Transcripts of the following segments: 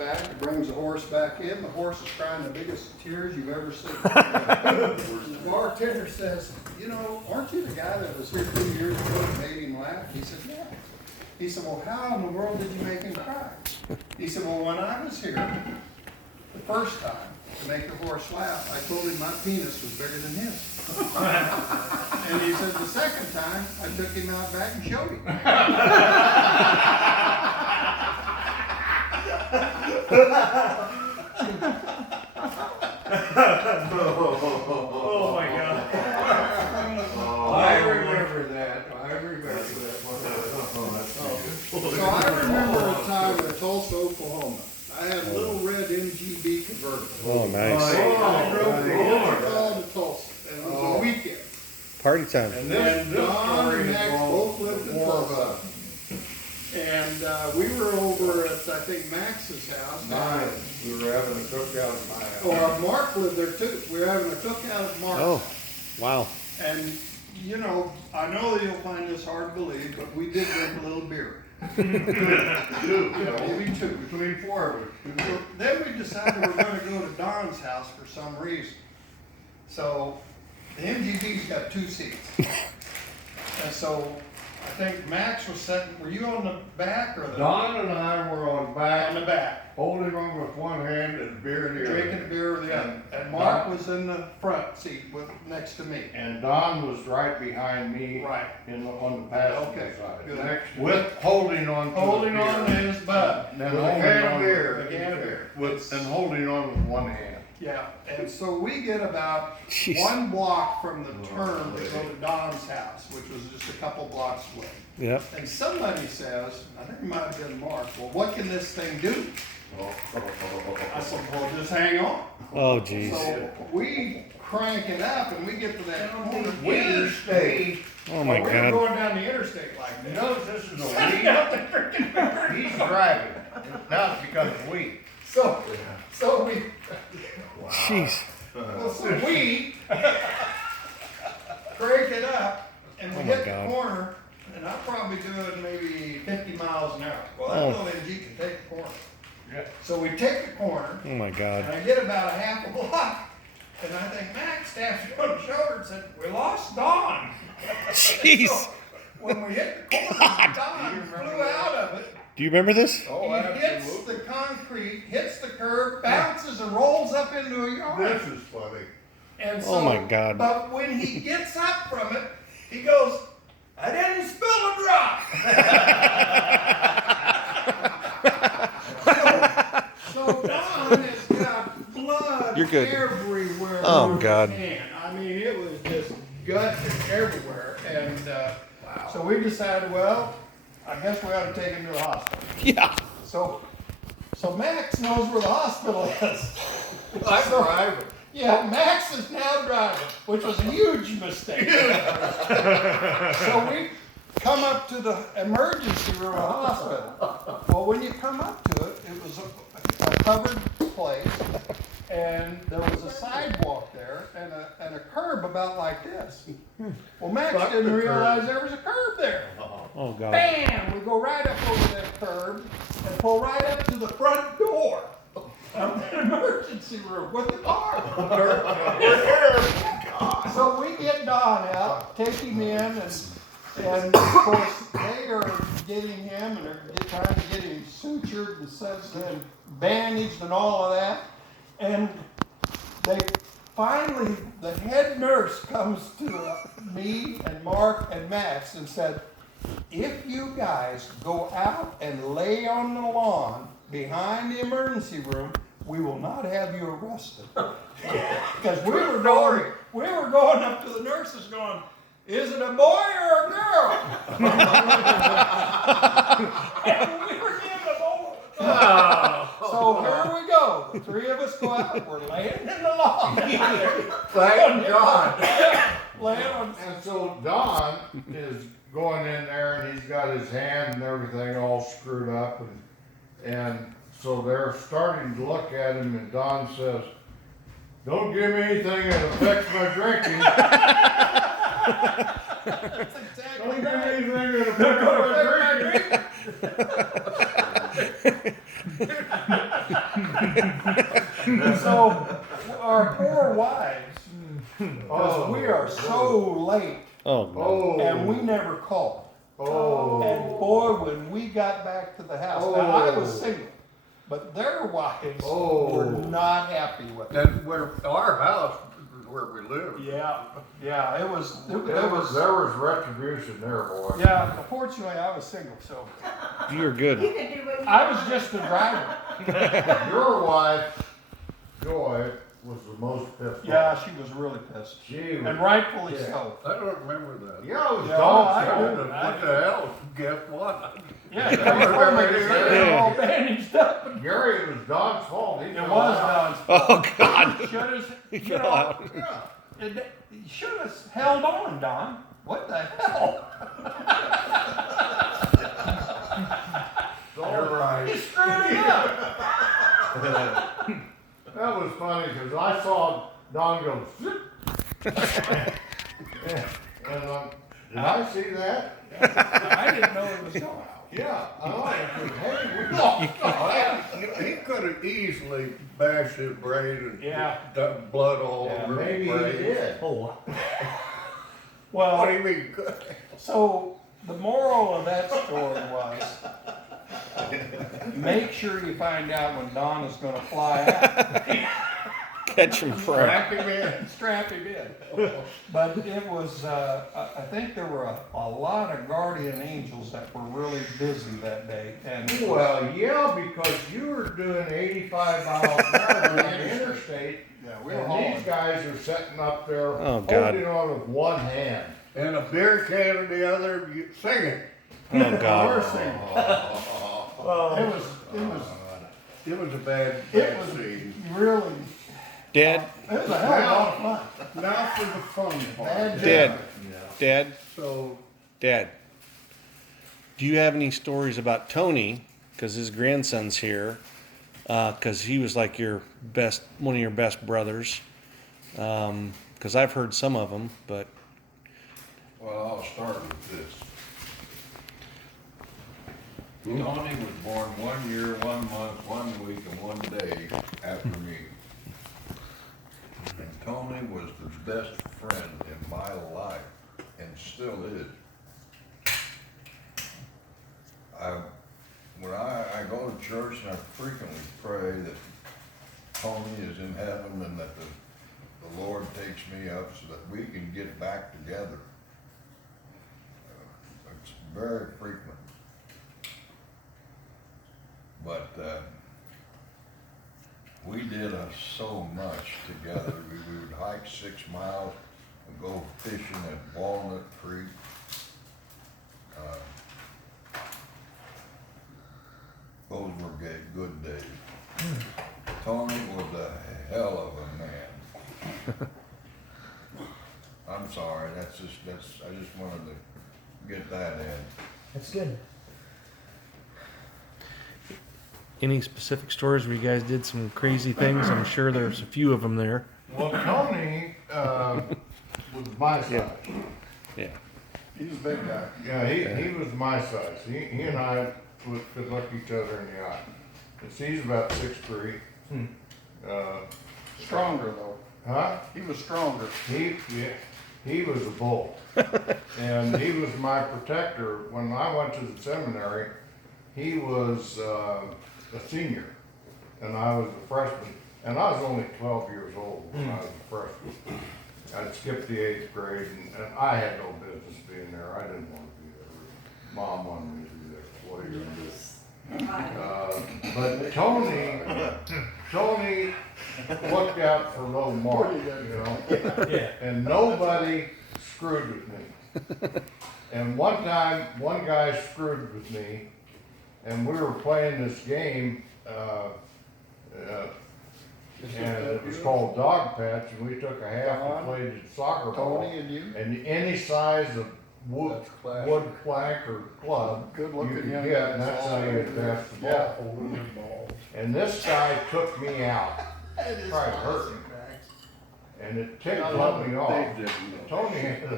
back, he brings the horse back in. The horse is crying the biggest tears you've ever seen. The bartender says, you know, aren't you the guy that was here 2 years ago and made him laugh? He said, yeah. He said, well, how in the world did you make him cry? He said, well, when I was here the first time to make the horse laugh, I told him my penis was bigger than his. And he said, the second time, I took him out back and showed him. Oh my God. I remember that. So I remember a time in Tulsa, Oklahoma. I had a little red MGB convertible. Oh, nice. I drove from Oklahoma to Tulsa, and it was a weekend. Party time. And this Don story and is Max both lived in Tulsa. And we were over at, I think, Max's house. mine. We were having a cookout at my house. Or Mark lived there too. We were having a cookout at Mark's Oh, house. wow. And, you know, I know that you'll find this hard to believe, but we did drink a little beer. Maybe two. Between four of us. So then we decided we're gonna go to Don's house for some reason. So the MGB's got 2 seats. And so I think Max was sitting, were you on the back or the? Don and I were on On back, the back, holding on with one hand and beer in the other. drinking beer with the other. And Mark was in the front seat next to me. And Don was right behind me. Right. On the passenger Okay, side. good. Next to with holding on to Holding the beer. on to his butt. And then With a holding can of on beer. with A can of beer. and holding on with one hand. Yeah, and so we get about Jeez. 1 block from the turn to go to Don's house, which was just a couple blocks away. Yep. And somebody says, I think it might have been Mark, well, what can this thing do? I said, well, just hang on. Oh, geez. So we crank it up and we get to that corner. Interstate. Oh, my We were God. going down the interstate like You that. notice this is a Setting weed. out the freaking beer. He's driving. Now it becomes weed. So we, Jeez. well, so we crank it up and we Oh, my hit the God. corner, and I'm probably doing maybe 50 miles an hour. Well, I Oh. know that Jeep can take the corner. Yeah. So we take the corner, Oh, my God. and I get about a half a block, and I think Max taps me on the shoulder and said, we lost Don. Jeez. So when we hit the corner, Don flew out of it. Do you remember this? Oh, He hits absolutely. the concrete, hits the curb, bounces and rolls up into a yard. This is funny. And Oh, my God. But when he gets up from it, he goes, I didn't spill a drop. so Don has got blood You're good. everywhere. Oh, in his God. hand. I mean, it was just gushing everywhere. And so we decided, well, I guess we ought to take him to the hospital. Yeah. So Max knows where the hospital is. I'm driving. Yeah, Max is now driving, which was a huge mistake. So we come up to the emergency room of the hospital. Well, when you come up to it, it was a covered place, and there was a sidewalk there and a curb about like this. Well, Max Fuck didn't the curb. realize there was a curb there. Oh, God. Bam! We go right up over that curb and pull right up to the front door of the emergency room with the car. So we get Don out, take him in, and of course they are getting him and they're trying to get him sutured and bandaged and all of that. And they finally, the head nurse comes to me and Mark and Max and said, if you guys go out and lay on the lawn behind the emergency room, we will not have you arrested. Because we were going up to the nurses going, is it a boy or a girl? And we were getting a boy. So here we go. The 3 of us go out. We're laying in the lawn. Thank God. Laying on. And so Don is going in there and he's got his hand and everything all screwed up and so they're starting to look at him and Don says, don't give me anything that affects my drinking. That's exactly Don't give me right. anything that affects my drinking. So our poor wives, because we are so late, Oh, no. Oh. and we never called. Oh. And boy, when we got back to the house, now I was single, but their wives were not happy with it. And where our house is where we live. Yeah, it was, There was retribution there, boy. yeah, fortunately I was single, so You're good. You can do what you I was want. just the driver. Your wife, Joy, was the most pissed Yeah, off. she was really pissed, She was. and rightfully Yeah. so. I don't remember that. Yeah, it was Yeah, Dawn's I fault. do. What the hell? Guess what? Yeah, they were all bandaged up. Gary, it was Don's fault. He It fell was out. Don's fault. Oh, God. Should have, He you fell know, out. Yeah. you should have held on, Don. What the hell? You're right. You screwed it up. That was funny because I saw Don go, zip. And did I see that? I didn't know it was going. Yeah. Hey, we lost. He could have easily bashed his brain and Yeah. done blood all Yeah, over Maybe his he brain. did. Oh, What do Well, you mean? so the moral of that story was, make sure you find out when Don is gonna fly out. catch him prey. Strap him in. Strap him in. But it was, I think there were a lot of guardian angels that were really busy that day. And Well, yeah, because you were doing 85 miles an hour on the interstate. yeah, we were And hauling. these guys are sitting up there Oh, God. holding on with one hand. And a beer can in the other, singing. Oh, We're God. singing. It was a bad, It bad was scene. really, Dad, it was a hell of a lot of fun. Now for the fun part. Bad Dad, Dad, So, Dad. Do you have any stories about Tony? Because his grandson's here. Because he was like one of your best brothers. Because I've heard some of them, but Well, I'll start with this. Tony was born 1 year, 1 month, 1 week, and 1 day after me. And Tony was the best friend in my life, and still is. When I go to church, and I frequently pray that Tony is in heaven and that the Lord takes me up so that we can get back together. It's very frequent. But we did so much together. We would hike 6 miles and go fishing at Walnut Creek. Those were good days. Tony was a hell of a man. I'm sorry, I just wanted to get that in. That's good. any specific stories where you guys did some crazy things? I'm sure there's a few of them there. Well, Tony, was my size. Yeah. He's a big guy. Yeah, he was my size. He and I could look each other in the eye. He's about 6'3". Stronger though. Huh? He was stronger. He was a bull. And he was my protector. When I went to the seminary, he was a senior, and I was a freshman. And I was only 12 years old when I was a freshman. I'd skipped the 8th grade, and I had no business being there. I didn't want to be there. Mom wanted me to be there. What are you gonna do? But Tony looked out for little Mark, you know? Yeah. And nobody screwed with me. And one time, one guy screwed with me, and we were playing this game, and it was called Dog Patch, and we took a half and played soccer ball. Tony and you. And any size of wood plank or club, Good you looking could young get, guy. and that's how you pass the Yeah. ball. And this guy took me out, tried to hurt me, and it tickled me off. Tony had a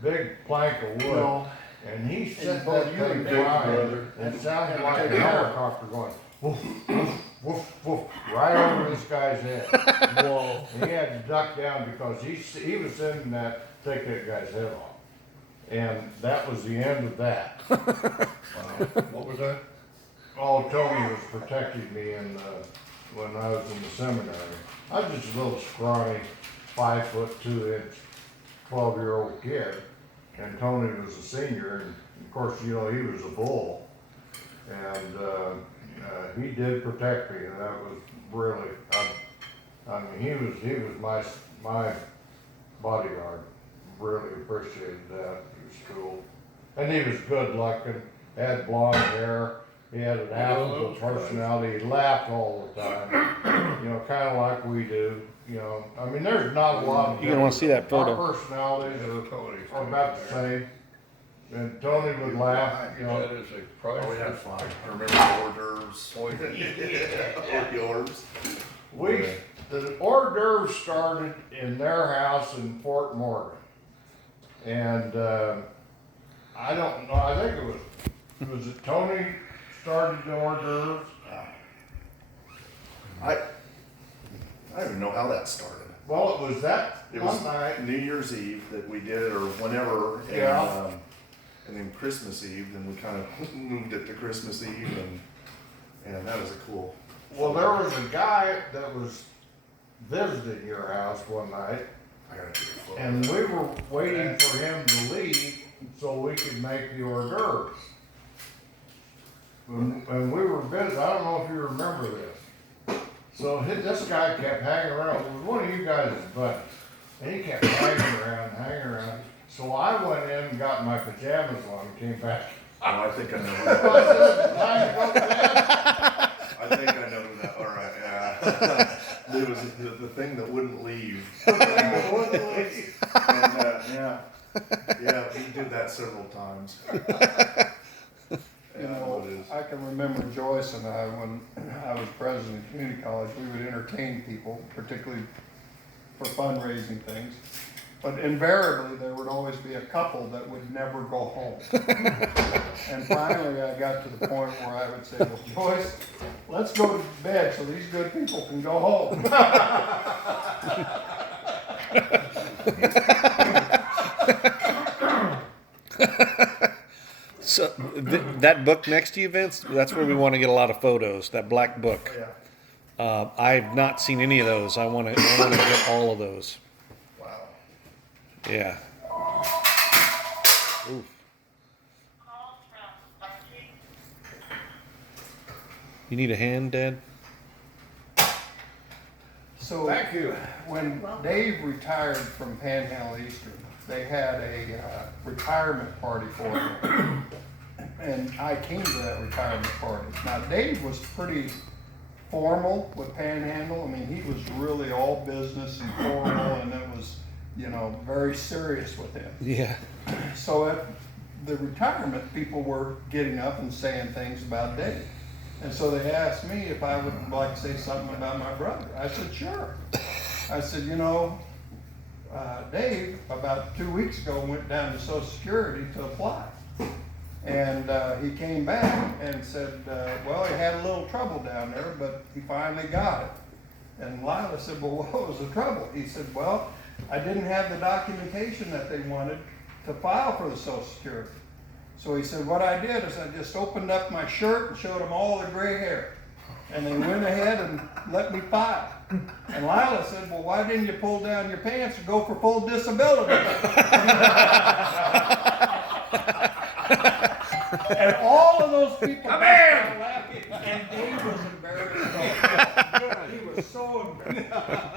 big plank of wood, and he set that thing flying. It sounded like a helicopter going, woof, woof, woof, woof, right over this guy's head. Whoa. And he had to duck down because he was sending that, take that guy's head off. And that was the end of that. What was that? Oh, Tony was protecting me when I was in the seminary. I was just a little scrawny, 5'2", 12-year-old kid. And Tony was a senior, and of course, you know, he was a bull. And he did protect me, and that was really, I mean, he was my bodyguard. Really appreciated that. He was cool. And he was good looking, had blonde hair, he had an affable personality, he laughed all the time. You know, kind of like we do, you know. I mean, there's not a lot of. You're gonna wanna see that photo. Our personalities are about the same. And Tony would laugh, you know. That is a price. Oh, we had fun. I remember the hors d'oeuvres. Hors d'oeuvres. The hors d'oeuvres started in their house in Fort Morgan. And, I don't know, I think was it Tony started the hors d'oeuvres? I don't even know how that started. Well, it was that It one was night. New Year's Eve that we did it, or whenever, and, Yeah. and then Christmas Eve, then we kind of moved it to Christmas Eve, and that was a cool. Well, there was a guy that was visiting your house one night, I gotta take a photo. and we were waiting for him to leave so we could make the hors d'oeuvres. And we were busy, I don't know if you remember this. So this guy kept hanging around, it was one of you guys' buddies, and he kept hanging around. So I went in and got my pajamas on and came back. Oh, I think I know who I that. said, "Time to go to bed." I think I know who that. All right, yeah. It was the thing that wouldn't leave. And yeah, we did that several times. You know, I can remember Joyce and I, when I was president of community college, we would entertain people, particularly for fundraising things. But invariably, there would always be a couple that would never go home. And finally, I got to the point where I would say, well, Joyce, let's go to bed so these good people can go home. So that book next to you, Vince, that's where we want to get a lot of photos. That black book. Yeah. I've not seen any of those. I want to get all of those. Wow. Yeah. Oof. You need a hand, Dad? So Thank you. when Dave retired from Panhandle Eastern, they had a retirement party for him. And I came to that retirement party. Now, Dave was pretty formal with Panhandle. I mean, he was really all business and formal, and it was, you know, very serious with him. Yeah. So at the retirement, people were getting up and saying things about Dave. And so they asked me if I would like to say something about my brother. I said, sure. I said, you know, Dave, about 2 weeks ago, went down to Social Security to apply. And he came back and said, well, he had a little trouble down there, but he finally got it. And Lila said, well, what was the trouble? He said, well, I didn't have the documentation that they wanted to file for the Social Security. So he said, what I did is I just opened up my shirt and showed them all the gray hair. And they went ahead and let me file. And Lila said, well, why didn't you pull down your pants and go for full disability? And all of those people started laughing, and Dave was embarrassed. He was so embarrassed.